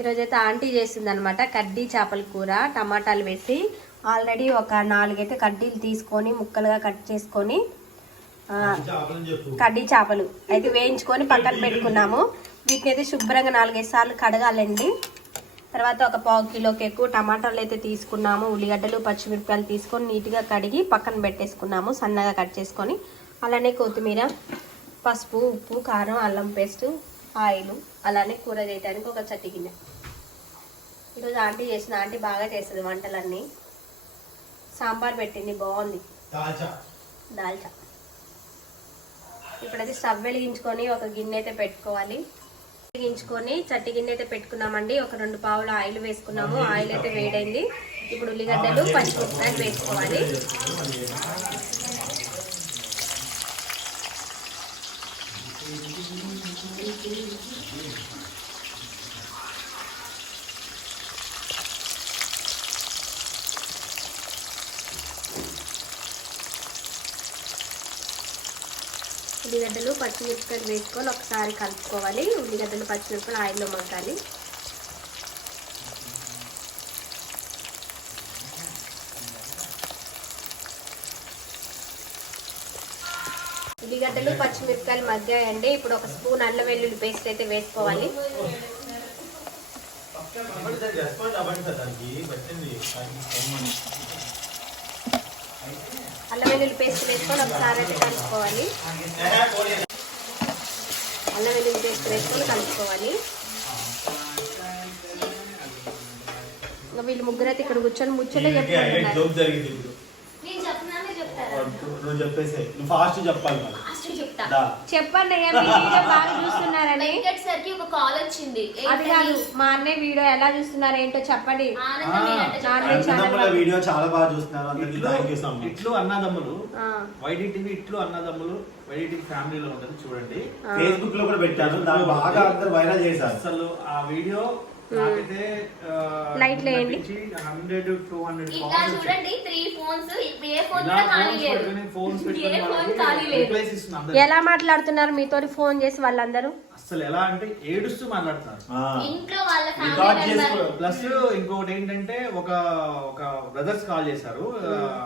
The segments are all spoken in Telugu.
ఈరోజైతే ఆంటీ చేసింది అనమాట కడ్డీ చేపల కూర టమాటాలు వేసి. ఆల్రెడీ ఒక 4 అయితే కడ్డీలు తీసుకొని ముక్కలుగా కట్ చేసుకొని కడ్డీ చేపలు అయితే వేయించుకొని పక్కన పెట్టుకున్నాము. వీటిని అయితే శుభ్రంగా 4-5 సార్లు కడగాలండి. తర్వాత ఒక 1/4 కిలోకి ఎక్కువ టమాటాలు అయితే తీసుకున్నాము. ఉల్లిగడ్డలు పచ్చిమిరపకాయలు తీసుకొని నీట్గా కడిగి పక్కన పెట్టేసుకున్నాము సన్నగా కట్ చేసుకొని. అలానే కొత్తిమీర, పసుపు, ఉప్పు, కారం, అల్లం పేస్టు, ఆయిల్, అలానే కూర చేయడానికి ఒక చట్టి గిన్నె. ఈరోజు ఆంటీ చేసిన ఆంటీ బాగా చేస్తుంది వంటలన్నీ. సాంబార్ పెట్టింది బాగుంది, దాల్చా. ఇప్పుడైతే స్టవ్ వెలిగించుకొని ఒక గిన్నె అయితే పెట్టుకోవాలి. వెలిగించుకొని చట్టి గిన్నె అయితే పెట్టుకున్నామండి. ఒక 2 పావులు ఆయిల్ వేసుకున్నాము. ఆయిల్ అయితే వేడైంది. ఇప్పుడు ఉల్లిగడ్డలు పచ్చిమిరపకాయలు వేసుకోవాలి. ఉల్లిగడ్డలు పచ్చిమిరపకాయలు వేసుకొని ఒకసారి కలుపుకోవాలి. ఉల్లిగడ్డలు పచ్చిమిరపకాయలు ఆయిల్లో మగ్గాలి. ఉల్లిగడ్డలు పచ్చిమిరపకాయలు మగ్గాయండి. ఇప్పుడు ఒక స్పూన్ అల్లం వెల్లుల్లి పేస్ట్ అయితే వేసుకోవాలి. అల్లం వెల్లుల్లి పేస్ట్ వేసుకొని ఒకసారి అయితే కలుపుకోవాలి. అల్లం వెల్లుల్లి పేస్ట్ వేసుకొని కలుపుకోవాలి. ఇంకా వీళ్ళు ముగ్గురు అయితే ఇక్కడ కూర్చొని ముచ్చటే చెప్పుకుంటున్నారు. చెప్పండి బాగా చూస్తున్నారని. ఒక కాల్ వచ్చింది. అది కాదు, మా అన్నయ్య వీడియో ఎలా చూస్తున్నారు ఏంటో చెప్పండి. వీడియో చాలా బాగా చూస్తున్నారు. ఇట్లు అన్నదమ్ములు వైడిటీవీ, ఇట్లు అన్నదమ్ములు వైడిటీవీ ఫ్యామిలీలో ఉంటుంది చూడండి. ఫేస్బుక్ లో కూడా పెట్టారు, దాన్ని బాగా అందరూ వైరల్ చేశారు. అసలు ఆ వీడియో లైట్ లేండి. 100-200 చూడండి. 3 ఫోన్స్, ఏ ఫోన్ కూడా ఖాళీ లేదు. ఏ ఫోన్ ఖాళీ లేదు. ఎలా మాట్లాడుతున్నారు మీతో ఫోన్ చేసి వాళ్ళందరూ? అసలు ఎలా అంటే ఏడుస్తూ మాట్లాడుతున్నారు. ఇంట్లో వాళ్ళ ఫ్యామిలీ మెంబర్. ప్లస్ ఇంకొకటి ఏంటంటే ఒక బ్రదర్స్ కాల్ చేశారు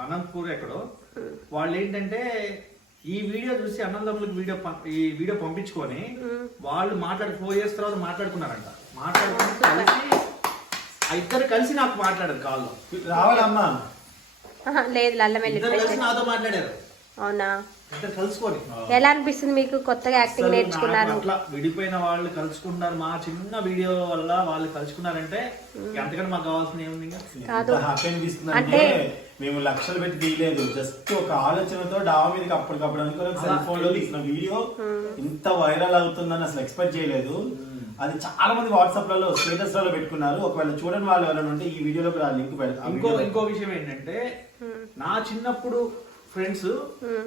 అనంతపూర్ ఎక్కడో. వాళ్ళు ఏంటంటే ఈ వీడియో చూసి అన్నదమ్ములకు ఈ వీడియో పంపించుకొని వాళ్ళు 4 years తర్వాత మాట్లాడుకున్నారంట. ఇద్దరు కలిసి నాకు మాట్లాడారు కాల్లో. రావాలమ్మా లేదు, అల్లం వెల్లుల్లి నాతో మాట్లాడారు. అవునా? కలుసుకొని ఎలా అనిపిస్తుంది మీకు? కొత్తగా యాక్టింగ్ నేర్చుకున్నారు. అట్లా విడిపోయిన వాళ్ళు కలుసుకుంటున్నారు. మా చిన్న వీడియో వల్ల వాళ్ళు కలుసుకున్నారంటే ఎంతకంటే మాకు కావాల్సిన ఏముంది. హ్యాపీ అనిపిస్తుంది. అంటే మేము లక్షలు పెట్టి తీయలేదు, జస్ట్ ఒక ఆలోచనతో డాబా మీదకి అప్పటికప్పుడు అనుకుని సెల్ ఫోన్ లో తీసిన వీడియో ఇంత వైరల్ అవుతుందని అసలు ఎక్స్పెక్ట్ చేయలేదు. అది చాలా మంది వాట్సాప్ లలో స్టేటస్ లలో పెట్టుకున్నారు. ఒకవేళ చూడని వాళ్ళు ఎవరైనా ఉంటే ఈ వీడియోలో లింక్ పెడతాం. ఇంకో విషయం ఏంటంటే నా చిన్నప్పుడు ఫ్రెండ్స్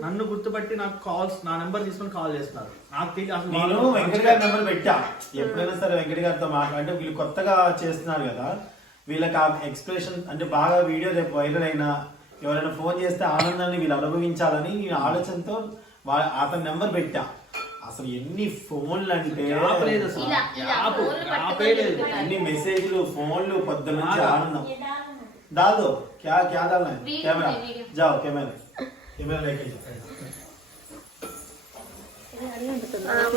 నన్ను గుర్తుపట్టి నాకు కాల్స్, నా నెంబర్ తీసుకొని కాల్ చేస్తున్నారు. నాకు తెలియదు అసలు. నేను వెంకట గారి నెంబర్ పెట్టా. ఎప్పుడైనా సరే వెంకట గారితో మాట్లాడితే వీళ్ళు కొత్తగా చేస్తున్నారు కదా, వీళ్ళకి ఆ ఎక్స్ప్రెషన్ అంటే బాగా వీడియో రేపు వైరల్ అయినా ఎవరైనా ఫోన్ చేస్తే ఆనందాన్ని వీళ్ళు అనుభవించాలని నేను ఆలోచనతో అతని నెంబర్ పెట్టా. అసలు ఎన్ని ఫోన్లు అంటే ఎన్ని మెసేజ్లు, ఫోన్లు, పొద్దు నుంచి ఆనందం. దాదో క్యా దాల్నా కెమెరా జాओ కెమెరా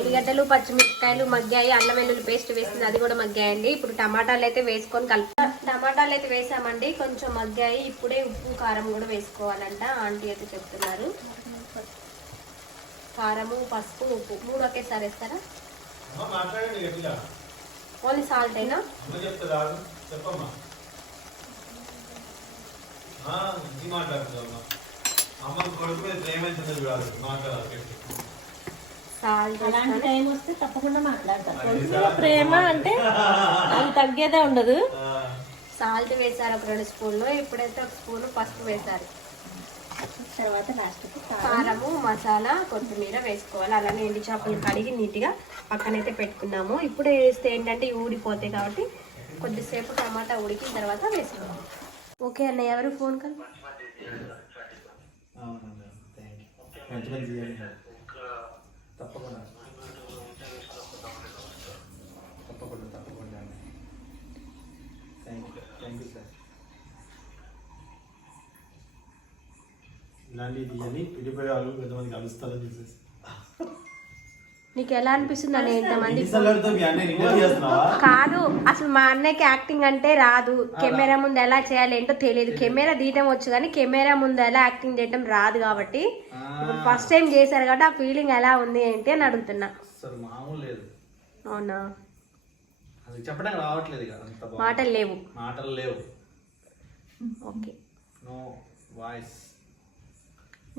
ఉల్లిగడ్డలు పచ్చిమిరపకాయలు మగ్గాయి. అల్లం వెల్లుల్లి పేస్ట్ వేసింది, అది కూడా మగ్గాయండి. ఇప్పుడు టమాటాలు అయితే వేసుకొని టమాటాలు అయితే వేసామండి, కొంచెం మగ్గాయి. ఇప్పుడే ఉప్పు కారం కూడా వేసుకోవాలంట ఆంటీ అయితే చెప్తున్నారు. కారము, పసుపు, ఉప్పు 3 ఒకేసారి వేస్తారా? ఓన్లీ సాల్ట్ అయినా? ప్రేమ అంటే అది తగ్గేదే ఉండదు. సాల్ట్ వేసారు ఒక 2 స్పూన్లు. ఇప్పుడైతే 1 స్పూన్ పసుపు వేసారు. తర్వాత లాస్ట్ కారము, మసాలా, కొత్తిమీర వేసుకోవాలి. అలానే ఎండు చేపలు కడిగి నీట్గా పక్కనైతే పెట్టుకున్నాము. ఇప్పుడు వేస్తే ఏంటంటే ఊడిపోతాయి కాబట్టి కొద్దిసేపు టమాటా ఉడికిన తర్వాత వేసుకోవాలి. ఓకే అన్న, ఎవరు ఫోన్ కాల్? ఇలాంటివి తీయాలి, విడిపోయే వాళ్ళు కొంతమంది కలుస్తారని చెప్పేసి. నీకు ఎలా అనిపిస్తుంది అని ఎంతమంది ఇన్స్టాలర్తో మీ అన్నయ్య రిటర్న్ చేస్తున్నావా? కాదు, అసలు మా అన్నయ్యకి యాక్టింగ్ అంటే రాదు. కెమెరా ముందు ఎలా చేయాలి ఏంటో తెలియదు. కెమెరా తీయడం వచ్చు కానీ కెమెరా ముందు ఎలా యాక్టింగ్ చేయడం రాదు కాబట్టి ఇప్పుడు ఫస్ట్ టైం చేశారు కాబట్టి ఆ ఫీలింగ్ ఎలా ఉంది ఏంటి అని అడుగుతున్నా. అసలు మామూలు లేదు. అవునా? అది చెప్పడానికి రావట్లేదు ఇక, అంత బాగుంది. మాటలు లేవు. Okay, no voice.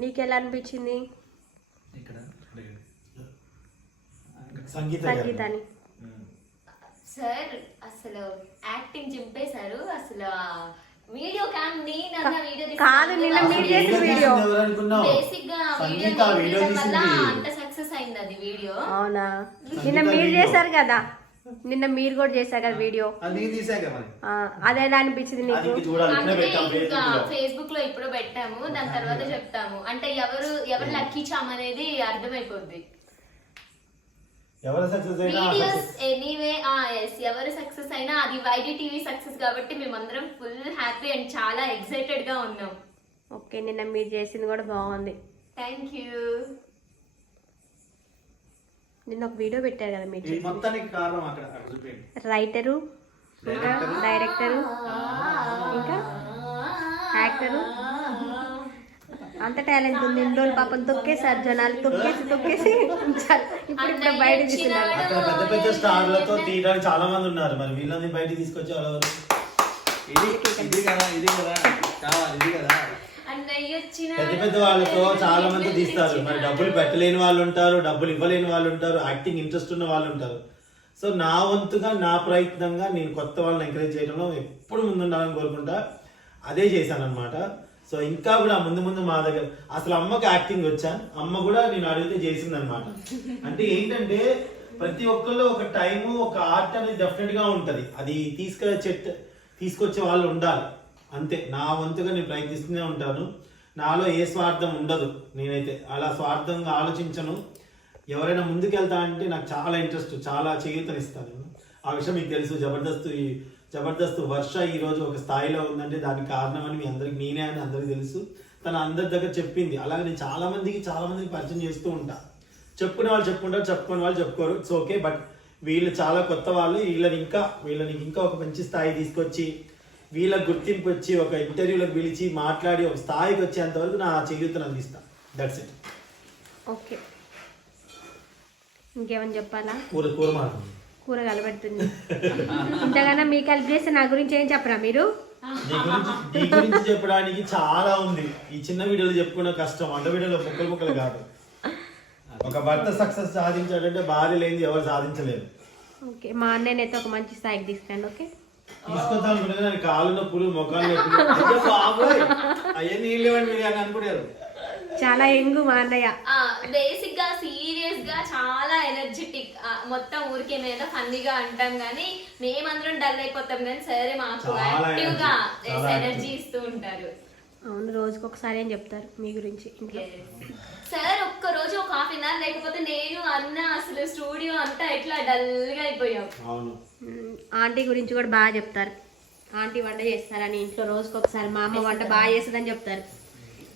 నీకు ఎలా అనిపించింది ఇక్కడ సంగీతాన్ని? సార్ అసలు యాక్టింగ్ చింపేశారు. అసలు వీడియో క్యామ్ వీడియో కాదు, నిన్న మీరు చేసిన వీడియో బేసిక్ గా వీడియో వల్ల అంత సక్సెస్ అయింది అది వీడియో. అవునా? నిన్న మీరు చేశారు కదా, నిన్న మీరు కూడా చేశారు కదా వీడియో, అది తీసాక మరి అదేలా అనిపించింది నీకు? ఫేస్బుక్ లో ఇప్పుడు పెట్టాము, దాని తర్వాత చెప్తాము. అంటే ఎవరు లక్కీ చామ్ అనేది అర్థమైపోద్ది. ఎవరు సక్సెస్ అయినా వీడియోస్ ఎనీవే ఎవరు సక్సెస్ అయినా అది వైడి టీవీ సక్సెస్ కాబట్టి మేమందరం ఫుల్ హ్యాపీ అండ్ చాలా ఎక్సైటెడ్ గా ఉన్నాం. ఓకే, నిన్న మీరు చేసింది కూడా బాగుంది. Thank you. నిన్న ఒక వీడియో పెట్టారు కదా మీరు ఈ మొత్తానికి కారణం అక్కడ చూపించండి. రైటరు, డైరెక్టరు, ఇంకా యాక్టరు, అంత టాలెంట్ ఉంది. ఇన్ని రోజులు పాపం తొక్కేసారు జనాలు, తొక్కేసి ఉంచారు. ఇప్పుడు బయట తీసుకున్నారు. అక్కడ పెద్ద పెద్ద స్టార్లతో తీయడానికి చాలా మంది ఉన్నారు, మరి వీళ్ళని బయటికి తీసుకొచ్చే వాళ్ళు ఇది కదా కావాలి, ఇది కదా. పెద్ద పెద్ద వాళ్ళతో చాలా మంది తీస్తారు. మరి డబ్బులు పెట్టలేని వాళ్ళు ఉంటారు, డబ్బులు ఇవ్వలేని వాళ్ళు ఉంటారు, యాక్టింగ్ ఇంట్రెస్ట్ ఉన్న వాళ్ళు ఉంటారు. సో నా వంతుగా నా ప్రయత్నంగా నేను కొత్త వాళ్ళని ఎంకరేజ్ చేయడంలో ఎప్పుడు ముందుండాలని కోరుకుంటా. అదే చేశాను అనమాట. సో ఇంకా కూడా ముందు ముందు మా దగ్గర అసలు అమ్మకి యాక్టింగ్ వచ్చా, అమ్మ కూడా నేను అడిగితే చేసింది అనమాట. అంటే ఏంటంటే ప్రతి ఒక్కళ్ళు ఒక టైము, ఒక ఆర్ట్ అనేది డెఫినెట్ గా ఉంటది. అది తీసుకొచ్చే వాళ్ళు ఉండాలి. అంతే, నా వంతుగా నేను ప్రయత్నిస్తూనే ఉంటాను. నాలో ఏ స్వార్థం ఉండదు. నేనైతే అలా స్వార్థంగా ఆలోచించను. ఎవరైనా ముందుకెళ్తా అంటే నాకు చాలా ఇంట్రెస్ట్, చాలా చేయూతనిస్తాను. ఆ విషయం మీకు తెలుసు. జబర్దస్త్ వర్ష ఈ రోజు ఒక స్థాయిలో ఉందంటే దానికి కారణం అని మీ అందరికి, నేనే అని అందరికి తెలుసు. తన అందరి దగ్గర చెప్పింది. అలాగే నేను చాలా మందికి పరిచయం చేస్తూ ఉంటా. చెప్పుకునే వాళ్ళు చెప్పుకుంటారు, చెప్పుకునే వాళ్ళు చెప్పుకోరు. It's okay. బట్ వీళ్ళు చాలా కొత్త వాళ్ళు. వీళ్ళని ఇంకా ఒక మంచి స్థాయి తీసుకొచ్చి, వీళ్ళకి గుర్తింపు వచ్చి, ఒక ఇంటర్వ్యూలకు పిలిచి మాట్లాడి ఒక స్థాయికి వచ్చేంత వరకు నా చేయూతను అందిస్తా. That's it. ఓకే, ఇంకేమని చెప్పాలా? కూర మాట్లాడు. కూర కలబెడుతుంది. ఇంతగానో మీకు హెల్ప్ చేస్తే నా గురించి ఏం చెప్పరా మీరు? నీ గురించి చెప్పడానికి చాలా ఉంది. ఈ చిన్న వీడియోలో చెప్పుకున్న కష్టం, వంట వీడియోలో ముక్కలు కాదు. ఒక భర్త సక్సెస్ సాధించాడంటే భార్య లేనిది ఎవరు సాధించలేరు. ఓకే, మా అన్నయ్యనైతే ఒక మంచి స్థాయికి తీసుకురండి. ఓకే, తీసుకొద్దాం అనుకుంటే దాని కాళ్ళు నొప్పులు, మొక్కలు నొప్పులు అయ్యే నీళ్ళు ఇవ్వండి అని అనుకున్నారు. చాలా యంగ్ మా అన్నయ్య. బేసిక్ గా సీరియస్ గా చాలా ఎనర్జెటిక్. మొత్తం ఊరికే మీద ఫన్నీగా అంటాం గానీ మేమందరం డల్ అయిపోతాం, కానీ సరే మాకు యాక్టివ్ గా ఎనర్జీ ఇస్తూ ఉంటారు. అవును, రోజుకి ఒకసారి అని చెప్తారు మీ గురించి ఇంట్లో. సార్ ఒక్క రోజు ఒక హాఫ్ అన్ అవర్ లేకపోతే నేను అన్న అసలు స్టూడియో అంతా ఎట్లా డల్ గా అయిపోయాం. ఆంటీ గురించి కూడా బాగా చెప్తారు. ఆంటీ వంట చేస్తారని ఇంట్లో రోజుకి ఒకసారి. మా అమ్మ వంట బాగా చేస్తుందని చెప్తారు.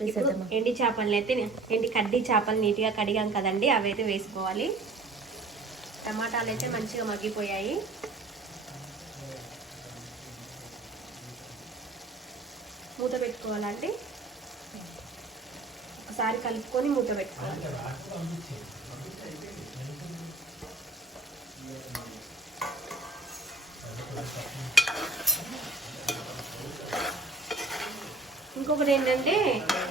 ఇప్పుడు ఎండి చేపలు అయితే కడ్డీ చేపలు నీట్గా కడిగాం కదండి, అవి అయితే వేసుకోవాలి. టమాటాలు అయితే మంచిగా మగ్గిపోయాయి. మూత పెట్టుకోవాలండి. ఒకసారి కలుపుకొని మూత పెట్టుకోవాలి. ఇంకొకటి ఏంటంటే,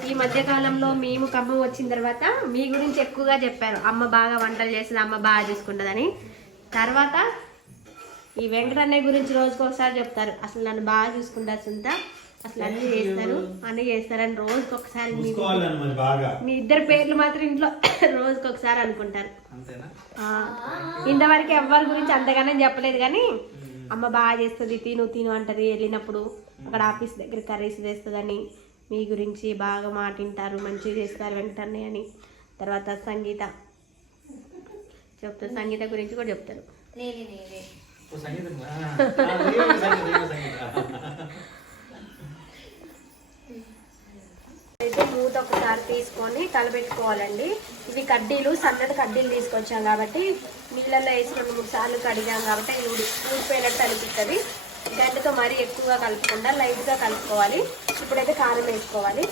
ఈ మధ్యకాలంలో మేము ఖమ్మం వచ్చిన తర్వాత మీ గురించి ఎక్కువగా చెప్పారు. అమ్మ బాగా వంటలు చేస్తుంది, అమ్మ బాగా చూసుకుంటుందని. తర్వాత ఈ వెంకటన్నయ్య గురించి రోజుకి ఒకసారి చెప్తారు. అసలు నన్ను బాగా చూసుకుంటారు సుంత, అసలు అన్ని చేస్తారని రోజుకి ఒకసారి. మీ ఇద్దరు పేర్లు మాత్రం ఇంట్లో రోజుకి ఒకసారి అనుకుంటారు. ఇంతవరకు ఎవరి గురించి అంతగానే చెప్పలేదు, కానీ అమ్మ బాగా చేస్తుంది, తిను అంటది. వెళ్ళినప్పుడు అక్కడ ఆఫీస్ దగ్గర కర్రీస్ వేస్తుందని మీ గురించి బాగా మాటింటారు, మంచిగా చేస్తారు వెంకటన్నయ్య అని. తర్వాత సంగీత చెప్తారు, సంగీత గురించి కూడా చెప్తారు. అయితే మూత ఒకసారి వేసుకొని కలబెట్టుకోవాలండి. ఇవి కడ్డీలు, సన్నటి కడ్డీలు తీసుకొచ్చాం కాబట్టి నీళ్ళల్లో వేసి 2-3 సార్లు కడిగాం కాబట్టి ఇవి ఊడిపోయినట్టు అనిపిస్తుంది. గంటతో మరీ ఎక్కువగా కలుపుకుండా లైట్గా కలుపుకోవాలి. ఇప్పుడైతే కారం వేసుకోవాలి.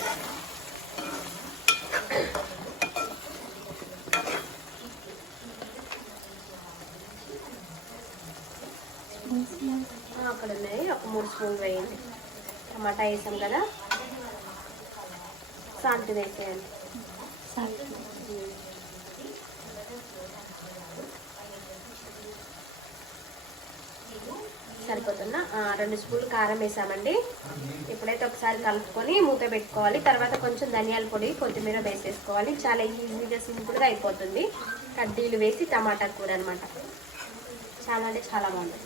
అక్కడ ఉన్నాయి, ఒక 3 స్పూన్లు వేయండి. టమాటా వేసాం కదా, సాల్ట్ వేసేయండి. సరిపోతుందా? 2 స్పూన్లు కారం వేసామండి. ఇప్పుడైతే ఒకసారి కలుపుకొని మూత పెట్టుకోవాలి. తర్వాత కొంచెం ధనియాల పొడి, కొత్తిమీర వేసేసుకోవాలి. చాలా ఈజీగా సింపుల్గా అయిపోతుంది. కడ్డీలు వేసి టమాటా కూర అనమాట. చాలా అంటే చాలా బాగుంటుంది.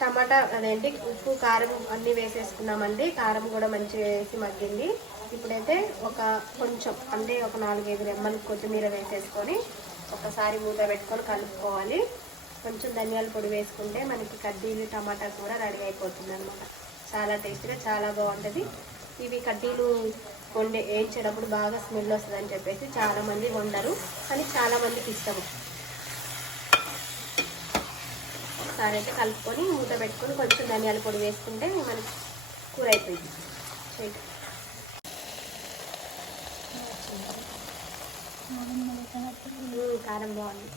టమాటా అదేంటి ఉప్పు కారం అన్నీ వేసేసుకున్నామండి. కారం కూడా మంచిగా వేసి మగ్గింది. ఇప్పుడైతే కొంచెం అంటే ఒక 4-5 రెమ్మలు కొత్తిమీర వేసేసుకొని ఒకసారి మూత పెట్టుకొని కలుపుకోవాలి. కొంచెం ధనియాల పొడి వేసుకుంటే మనకి కడ్డీలు టమాటా కూర రెడీ అయిపోతుంది అనమాట. చాలా టేస్టీగా చాలా బాగుంటుంది. ఇవి కడ్డీలు వేయించేటప్పుడు బాగా స్మెల్ వస్తుందని చెప్పేసి చాలామంది వండరు, కానీ చాలామందికి ఇష్టము. ఒకసారి అయితే కలుపుకొని మూత పెట్టుకొని కొంచెం ధనియాల పొడి వేసుకుంటే మనకి కూర అయిపోయింది. కారం బాగుంది.